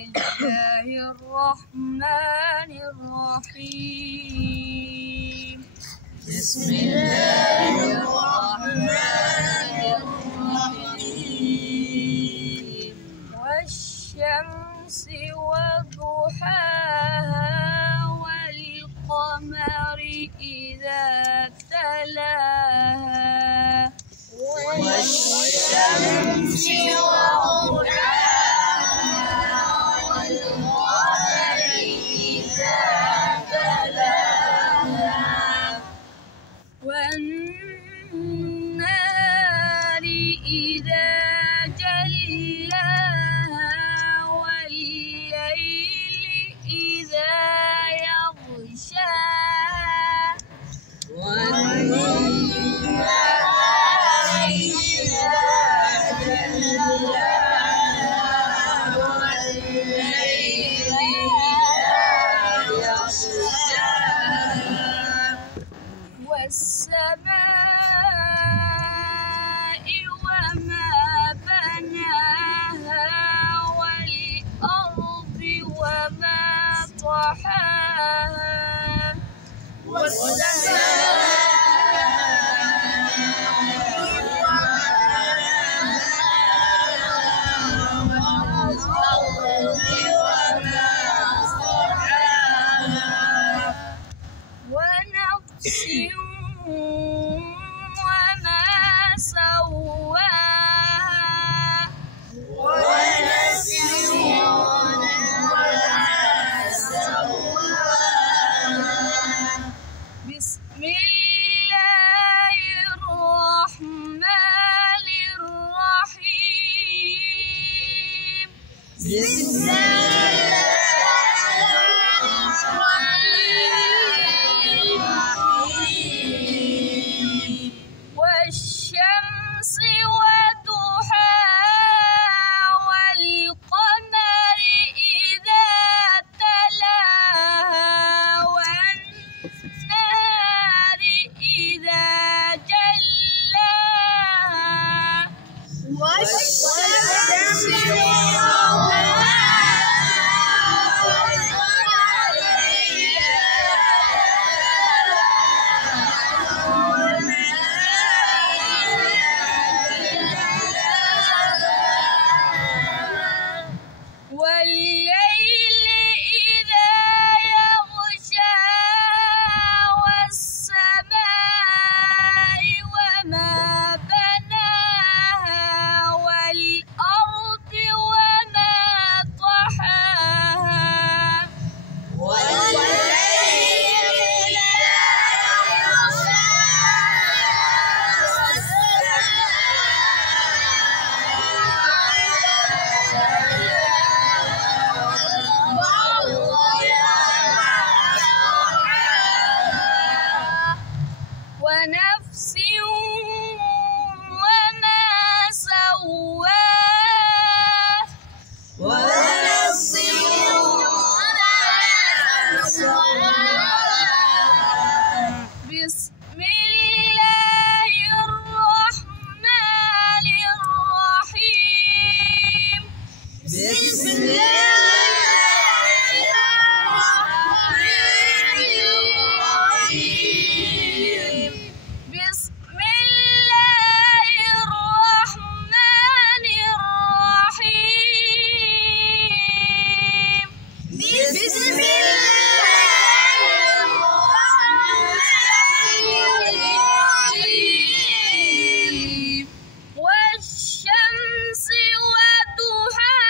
الله الرحمن الرحيم. بسم الله الرحمن الرحيم. والشمس وضحاها والقمر إذا تلاها والشمس وضحاها والقمر إذا تلاها والنهار إذا جلاها والليل إذا يغشاها والنهار إذا جلاها والليل إذا يغشاها والسماء وما بناها والأرض وما طحاها ونفس وما سواها بسم الله الرحمن الرحيم. بسم الله الرحمن الرحيم. والشمس وضحاها والقمر إذا تلاها والنهار إذا جلاها والشمس وضحاها والقمر إذا والليل إذا يغشاها والسماء وما بناها والأرض وما طحاها والليل إذا يغشاها ونفس وما سواها ونفس وما سواها بسم الله الرحمن الرحيم. بسم الله الرحمن الرحيم. بسم الله الرحمن الرحيم. بسم الله الرحمن الرحيم. والشمس وضحاها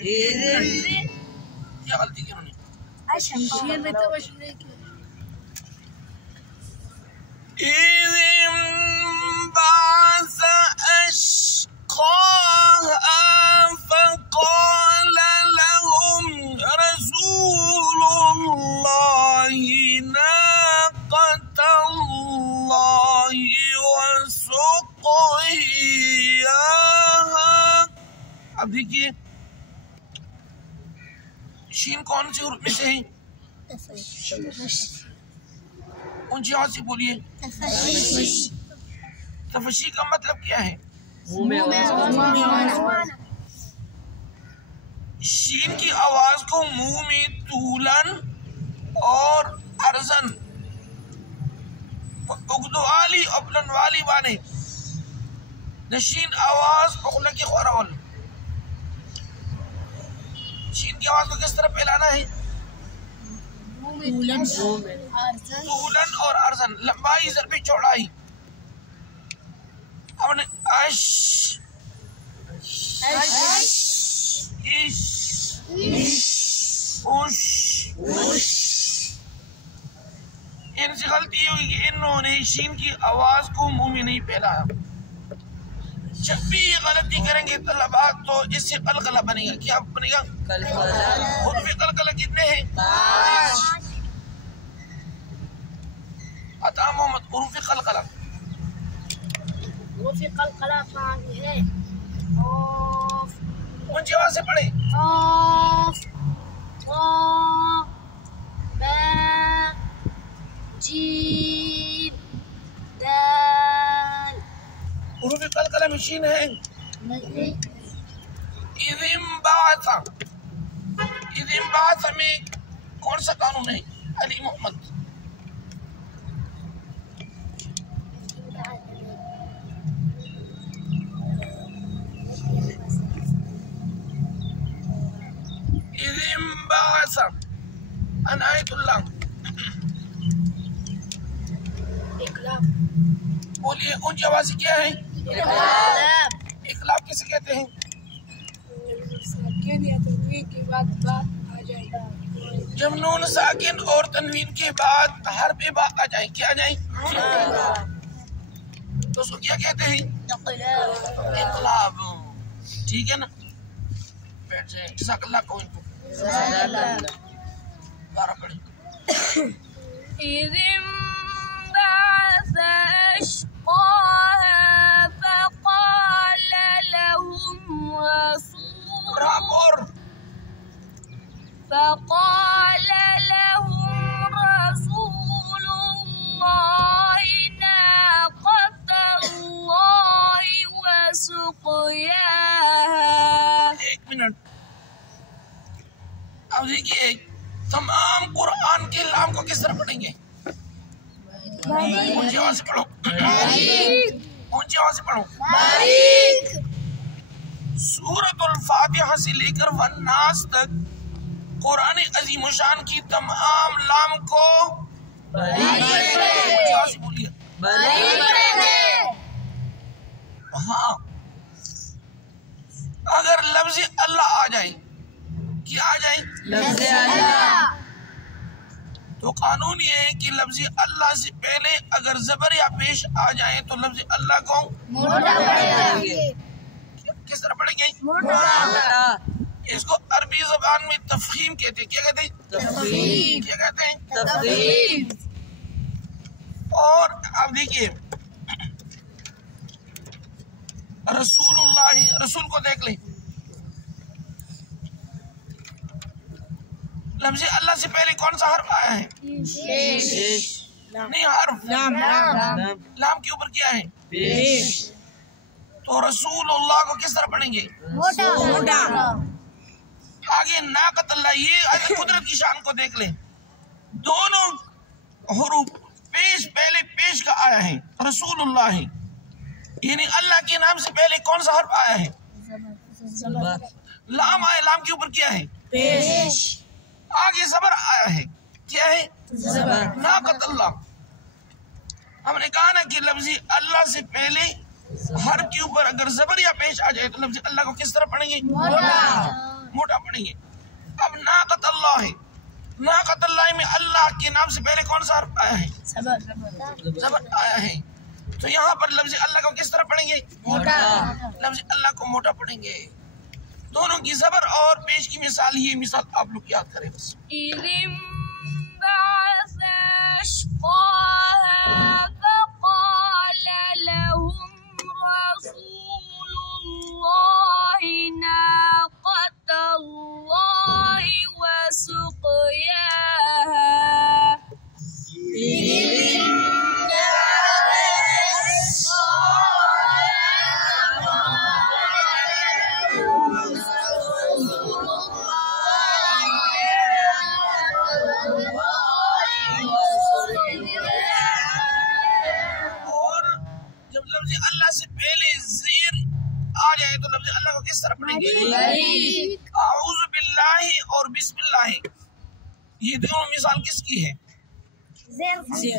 کیا غلطی کی انہوں نے؟ إذ انبعث أشقاها فقال لهم رسول الله ناقة الله وسقياها. اب دیکھیے شین کون سی حروف میں سے ہے؟ اونچی آواز سے بولیے. تفشی کا مطلب کیا ہے؟ شین کی آواز کو منہ میں طولن اور عرضن اگدو والی اور بلند والی بانے. نشین آواز بغلہ کی خورول. شین کی آواز کو کس طرح پھیلانا ہے؟ طولن اور عرضن. لمبائی ضرب چوڑائی. اب نے اش اش اش. ان سے غلطی ہوئی کہ انہوں نے شین کی آواز کو منہ میں نہیں پھیلایا. جب بھی یہ غلطی کریں گے طلباء تو اس سے قلقلہ بنے گا. کیا بنے گا؟ حروف قلقلہ کتنے ہیں؟ 5. عطا محمد حروف قلقلہ. حروف قلقلہ 5 ہے. اونچی آواز سے پڑھیں. قاف طا با جیم دال. حروف قلقلہ میں شین ہے. اذ انبعث. اذ انبعث میں کون سا قانون ہے؟ علی محمد. اذ انبعث عنایت اللہ. اقلاب. بولیے اونچی آواز سے کیا ہے؟ اقلاب. اقلاب کسے کہتے ہیں؟ جب نون ساکن اور تنوین کے بعد حرف با آ جائیں. کیا آ جائیں؟ تو اس کو کیا کہتے ہیں؟ اقلاب. ٹھیک ہے نا؟ بیٹھ جائیں. جزاک اللہ کوئی کو بارہ پڑھیں. إذ انبعث أشقاها فقال لهم برابر. رسول الله ناقة الله وسقياها. ایک منٹ. اب دیکھیے تمام قرآن کے لام کو کس طرح پڑھیں گے؟ اونچی آواز سے پڑھو. اونچی آواز سے پڑھو. سورۃ الفاتحہ سے لے کر والناس تک قرآن عظیم الشان کی تمام لام کو اونچی آواز سے بولیے. ہاں اگر لفظ اللہ آ جائے. کیا آ جائے؟ لفظ اللہ. تو قانون یہ ہے کہ لفظ اللہ سے پہلے اگر زبر یا پیش آ جائے تو لفظ اللہ کو موٹا پڑھیں گے. کس طرح پڑھیں گے؟ موٹا. اس کو عربی زبان میں تفخیم کہتے ہیں. کیا کہتے ہیں؟ تفخیم. کیا کہتے ہیں؟ تفخیم. اور اب دیکھیے رسول اللہ. رسول کو دیکھ لیں. لفظ اللہ سے پہلے کون سا حرف آیا ہے؟ نہیں حرف. لام کے اوپر کیا ہے؟ تو رسول اللہ کو کس طرح پڑھیں گے؟ موٹا. آگے ناقت اللہ. یہ قدرت کی شان کو دیکھ لیں. دونوں حروف پہلے پیش کا آیا ہے رسول اللہ ہے. یعنی اللہ کے نام سے پہلے کون سا حرف آیا ہے؟ لام آیا. لام کے اوپر کیا ہے؟ آگے زبر آیا ہے. کیا ہے؟ ناقت اللہ. ہم نے کہا نا کہ لفظ اللہ سے پہلے ہر کے اوپر اگر زبر یا پیش آ جائے تو لفظ اللہ کو کس طرح پڑھیں گے؟ موٹا پڑھیں گے. اب ناقت اللہ ہے. ناقت اللہ میں اللہ کے نام سے پہلے کون سا حرف آیا ہے؟ زبر آیا ہے. تو یہاں پر لفظ اللہ کو کس طرح پڑھیں گے؟ لفظ اللہ کو موٹا پڑھیں گے. دونوں کی زبر اور پیش کی مثال یہ مثال آپ لوگ یاد کریں بس. فقال لهم رسول الله ناقة الله وسقياها اللہ سے پہلے زیر آ جائے تو لفظ اللہ کو کس طرح پڑھیں گے؟ اعوذ باللہ اور بسم اللہ. یہ دونوں مثال کس کی ہے؟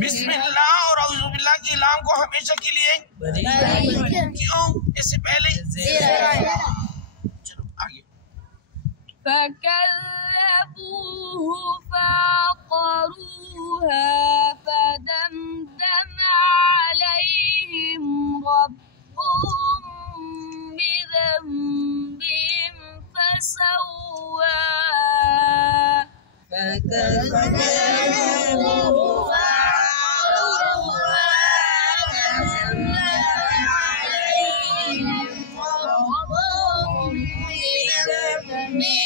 بسم اللہ اور اعوذ باللہ کی لام کو ہمیشہ کے لیے کیوں؟ اس سے پہلے چلو آگے. فكذبوه فعقروها فدمدم عليهم ربهم بذنبهم فسواها فكذبوه فعقروها فدمدم عليهم ربهم بذنبهم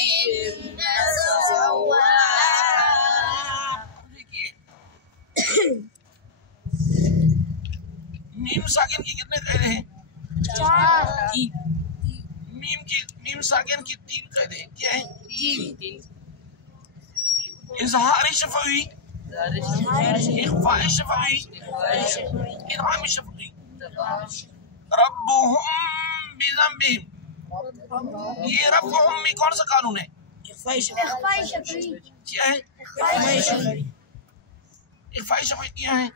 فسواها. میم ساکن کی کتنے قاعدے ہیں؟ میم ساکن کی 3 قاعدے ہیں. کیا ہیں؟ اظہار شفوی، اخفاء شفوی، ادغام شفوی. ربهم بذنبهم، یہ ربهم میں کون سا قانون ہے؟ کیا ہے؟ اخفاء شفوی کیا ہے؟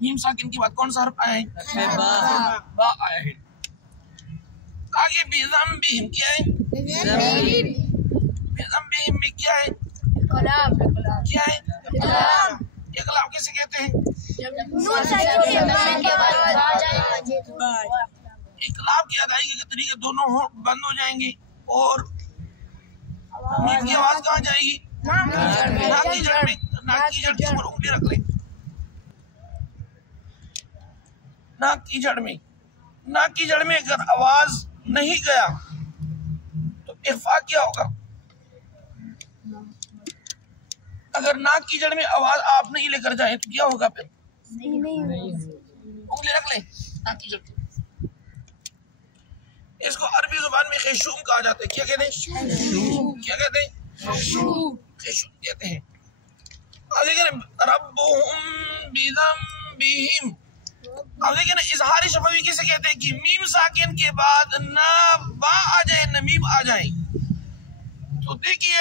میم ساکن کے بعد کون سا حرف آیا ہے؟ با آیا ہے. آگے بذنبہم کیا ہے؟ بذنبہم میں کیا ہے؟ کیا ہے؟ اقلاب کیسے کہتے ہیں؟ اقلاب کی ادائیگی کے طریقے دونوں بند ہو جائیں گے اور میم کی آواز کہاں جائے گی؟ ناک کی جڑ میں. ناک کی جڑ کے اوپر انگلی رکھ لیں. ناک کی جڑ میں. ناک کی جڑ میں اگر آواز نہیں گیا تو اخفاء کیا ہوگا؟ اگر ناک کی جڑ میں آواز آپ نہیں لے کر جائیں تو کیا ہوگا؟ پھر انگلی رکھ لیں ناک کی جڑ. اس کو عربی زبان میں خیشوم کہا جاتا ہے. کیا کہتے ہیں؟ کیا کہتے ہیں؟ خیشوم کہتے ہیں. ربهم بذنبهم. اب دیکھیں نا اظہار شفوی کسے کہتے ہیں کہ میم ساکن کے بعد نہ با آ جائے نہ میم آ جائے. تو دیکھیے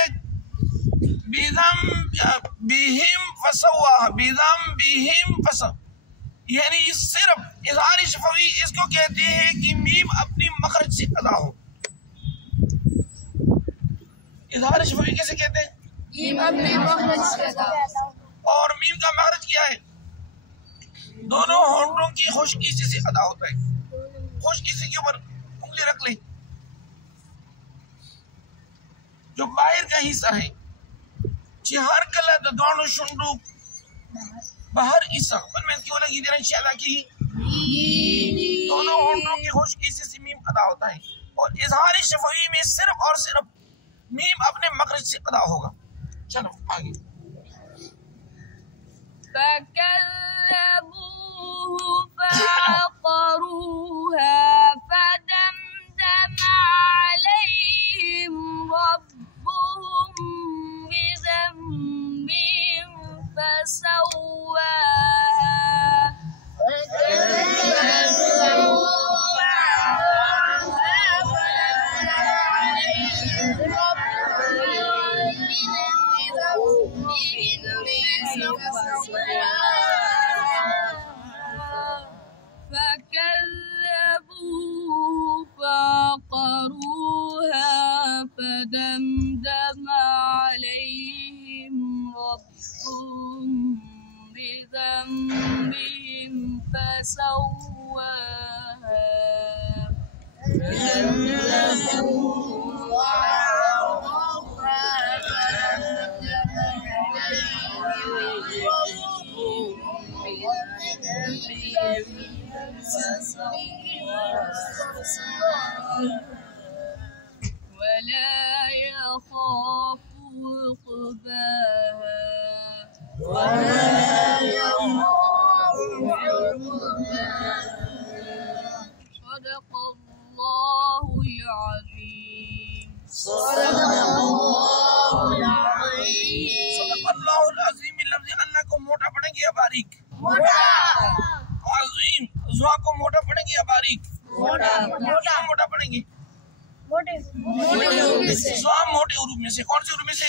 بذنبهم فسواها، بذنبهم فسواها، یعنی صرف اظہار شفوی اس کو کہتے ہیں کہ میم اپنی مخرج سے ادا ہو. اظہار شفوی کیسے کہتے ہیں؟ اور میم کا مخرج کیا ہے؟ دونوں ہونٹوں کی خشک حصے سے ادا ہوتا ہے. خشک حصے کے اوپر انگلی رکھ لیں. جو باہر کا حصہ ہے چہار کلا دونوں شنڈو باہر حصہ پر میں کیوں لگی دینا شیادہ کی دونوں ہونٹوں کی خشک حصے سے میم ادا ہوتا ہے. اور اظہار شفوی میں صرف اور صرف میم اپنے مخرج سے ادا ہوگا. چلو آگے. فكذبوه فعقروها فدمدم عليهم ربهم بذنبهم فسواها. فسواها ولا يخاف عقباها صدق الله العظيم صدق الله العظیم لفظ اللہ کو موٹا پڑھیں گے یا باریک؟ عظیم زوا کو موٹا پڑھیں گے یا باریک؟ موٹا پڑھیں گے زوا موٹے حروف میں سے کون سے حروف میں سے؟